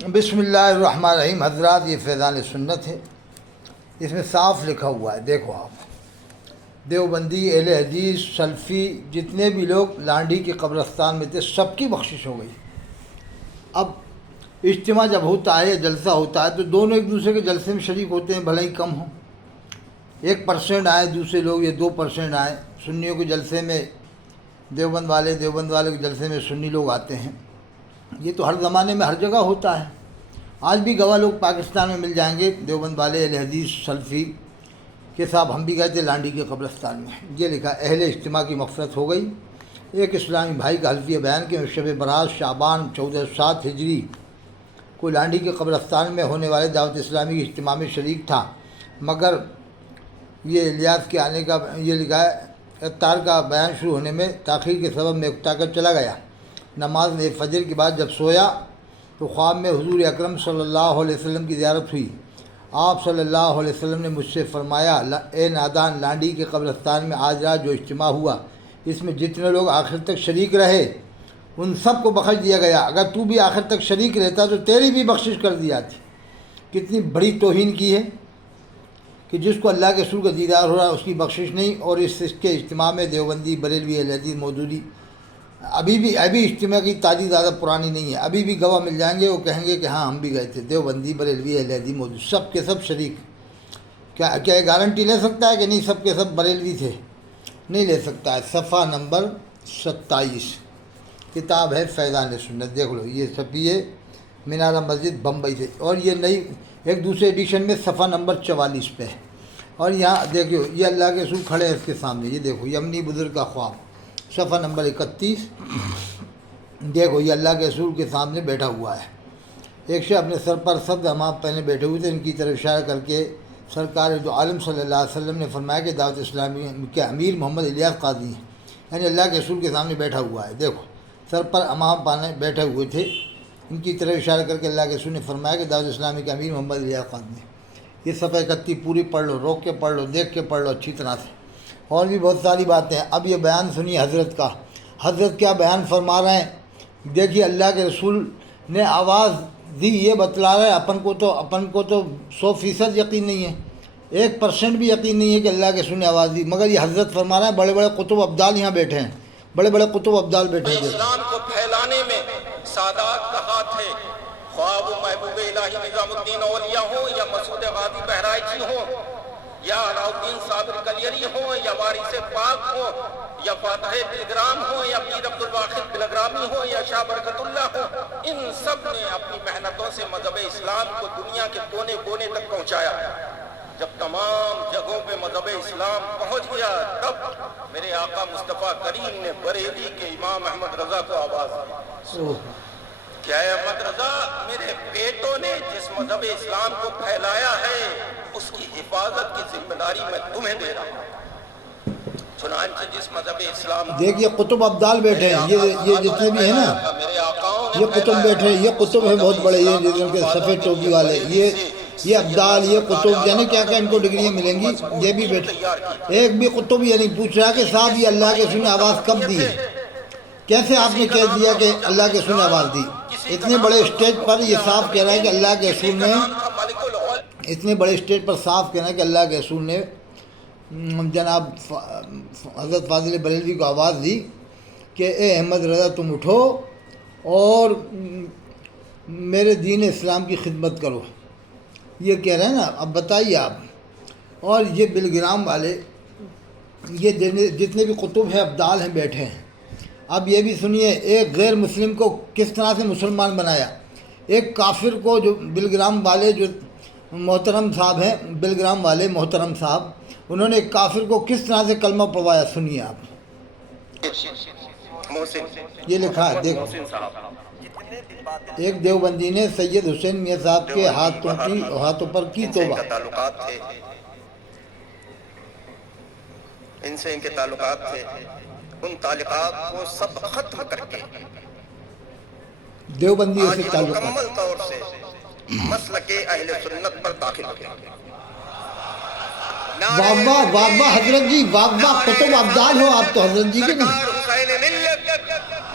بسم اللہ الرحمن الرحیم۔ حضرات یہ فیضان سنت ہے، اس میں صاف لکھا ہوا ہے، دیکھو آپ، دیوبندی، اہل حدیث، سلفی، جتنے بھی لوگ لانڈی کے قبرستان میں تھے سب کی بخشش ہو گئی۔ اب اجتماع جب ہوتا ہے، جلسہ ہوتا ہے، تو دونوں ایک دوسرے کے جلسے میں شریک ہوتے ہیں، بھلے ہی کم ہوں، 1% آئے دوسرے لوگ یا 2% آئے۔ سنیوں کے جلسے میں دیوبند والے کے جلسے میں سنی لوگ آتے ہیں، یہ تو ہر زمانے میں ہر جگہ ہوتا ہے۔ آج بھی گواہ لوگ پاکستان میں مل جائیں گے، دیوبند والے، اہل حدیث، سلفی کہ صاحب ہم بھی گئے تھے لانڈی کے قبرستان میں۔ یہ لکھا اہل اجتماع کی مغفرت ہو گئی۔ ایک اسلامی بھائی کا حلفیہ بیان کہ شب برات شعبان 1407 ہجری کو لانڈی کے قبرستان میں ہونے والے دعوت اسلامی کے اجتماع میں شریک تھا، مگر یہ الیاس کے آنے کا یہ لکھا ہے افطار کا بیان شروع ہونے میں تاخیر کے سبب میں اکتا کر چلا گیا۔ نماز فجر کے بعد جب سویا تو خواب میں حضور اکرم صلی اللہ علیہ وسلم کی زیارت ہوئی۔ آپ صلی اللہ علیہ وسلم نے مجھ سے فرمایا، اے نادان، لانڈی کے قبرستان میں آج رات جو اجتماع ہوا اس میں جتنے لوگ آخر تک شریک رہے ان سب کو بخش دیا گیا، اگر تو بھی آخر تک شریک رہتا تو تیری بھی بخشش کر دی جاتی۔ کتنی بڑی توہین کی ہے کہ جس کو اللہ کے رسول کا دیدار ہو رہا ہے اس کی بخشش نہیں، اور اس کے اجتماع میں دیوبندی، بریلوی، اہل حدیث ابھی ابھی اجتماع کی تاریخ زیادہ پرانی نہیں ہے، ابھی بھی گواہ مل جائیں گے، وہ کہیں گے کہ ہاں ہم بھی گئے تھے، دیوبندی، بریلوی، اہل حدیث موجود، سب کے سب شریک۔ کیا یہ گارنٹی لے سکتا ہے کہ نہیں سب کے سب بریلوی تھے؟ نہیں لے سکتا ہے۔ صفحہ نمبر 27 کتاب ہے فیضان سنت، دیکھ لو، یہ صفحے مینارہ مسجد بمبئی سے، اور یہ نئی ایک دوسرے ایڈیشن میں صفحہ نمبر 44 پہ ہے۔ اور یہاں دیکھو یہ اللہ کے رسول کھڑے ہیں اس کے سامنے، یہ دیکھو یمنی بزرگ کا خواب، صفحہ نمبر 31، دیکھو یہ اللہ کے رسول کے سامنے بیٹھا ہوا ہے۔ ایک شخص اپنے سر پر سبز امام پہنے بیٹھے ہوئے تھے، ان کی طرف اشارہ کر کے سرکار دو عالم صلی اللہ علیہ وسلم نے فرمایا کہ دعوت اسلامی کے امیر محمد الیاس قادری ہیں، یعنی اللہ کے رسول کے سامنے بیٹھا ہوا ہے۔ دیکھو سر پر امام پہنے بیٹھے ہوئے تھے، ان کی طرف اشارہ کر کے اللہ کے رسول نے فرمایا کہ دعوت اسلامی کے امیر محمد الیاس قادری ہیں۔ یہ صفحہ 31 پوری پڑھ لو، روک کے پڑھ لو، دیکھ کے پڑھ لو اچھی طرح سے، اور بھی بہت ساری باتیں ہیں۔ اب یہ بیان سنیے حضرت کا، حضرت کیا بیان فرما رہے ہیں، دیکھیے اللہ کے رسول نے آواز دی، یہ بتلا رہا ہے اپن کو تو 100% یقین نہیں ہے، 1% بھی یقین نہیں ہے کہ اللہ کے رسول نے آواز دی، مگر یہ حضرت فرما رہا ہے بڑے بڑے قطب ابدال یہاں بیٹھے ہیں، بڑے بڑے قطب ابدال بیٹھے ہیں۔ اسلام کو پھیلانے میں سادات کا ہاتھ ہے، خواہ وہ محبوب الہی نظام الدین اولیاء ہوں یا مسعود غازی بہرائچی ہوں یا علاؤالدین صابر کلیری ہوں یا وارث پاک ہوں یا فاتح بلگرام ہوں یا پیر عبدالواحد بلگرامی ہوں یا شاہ برکت اللہ ہوں، ان سب نے اپنی محنتوں سے مذہب اسلام کو دنیا کے کونے کونے تک پہنچایا۔ جب تمام جگہوں پہ مذہب اسلام پہنچ گیا تب میرے آقا مصطفیٰ کریم نے بریلی کے امام احمد رضا کو آواز دی کہ اے احمد رضا، میرے بیٹوں نے جس مذہب اسلام کو پھیلایا ہے اس کی حفاظت کی ذمہ داری میں تمہیں دے رہا ہوں۔ چنانچہ جس مذہب اسلام دیکھیے قطب ابدال بیٹھے ہیں، یہ جتنے بھی ہیں نا، میرے آقاؤں نے یہ قطب بیٹھے ہیں، یہ قطب ہیں بہت بڑے، یہ جن کے سفید ٹوپی والے، یہ ابدال، یہ قطب، یعنی کیا کیا ان کو ڈگریاں ملیں گی، یہ بھی بیٹھے۔ ایک بھی قطب یہ نہیں پوچھ رہا کہ صاحب یہ اللہ کے رسول نے آواز کب دی ہے، کیسے آپ نے کہہ دیا کہ اللہ کے رسول نے آواز دی؟ اتنے بڑے اسٹیج پر یہ صاف کہہ رہا ہے کہ اللہ کے رسول نے، اتنے بڑے اسٹیج پر صاف کہنا ہے کہ اللہ کے رسول نے جناب حضرت فاضل بریلوی کو آواز دی کہ اے احمد رضا تم اٹھو اور میرے دین اسلام کی خدمت کرو، یہ کہہ رہے ہیں نا۔ اب بتائیے آپ، اور یہ بلگرام والے، یہ جتنے بھی قطب ہیں ابدال ہیں بیٹھے ہیں۔ اب یہ بھی سنیے، ایک غیر مسلم کو کس طرح سے مسلمان بنایا، ایک کافر کو، جو بلگرام والے جو محترم صاحب ہیں، بلگرام والے محترم صاحب، انہوں نے ایک کافر کو کس طرح سے کلمہ پڑھوایا، سنیے آپ۔ یہ لکھا ہے دیکھو، ایک دیوبندی نے سید حسین میاں صاحب کے ہاتھوں پر کی توبہ، ان سے ان کے تعلقات تھے، ان تعلقات کو سب ختم کر کے دیوبندیوں آج سے یہ تعلقات۔ مکمل طور سے مسلک اہل سنت پر داخل ہو گیا۔ واہ واہ واہ واہ حضرت جی، واہ واہ، قطب ابدال ہو آپ تو حضرت جی کے نہیں۔ حسین ملت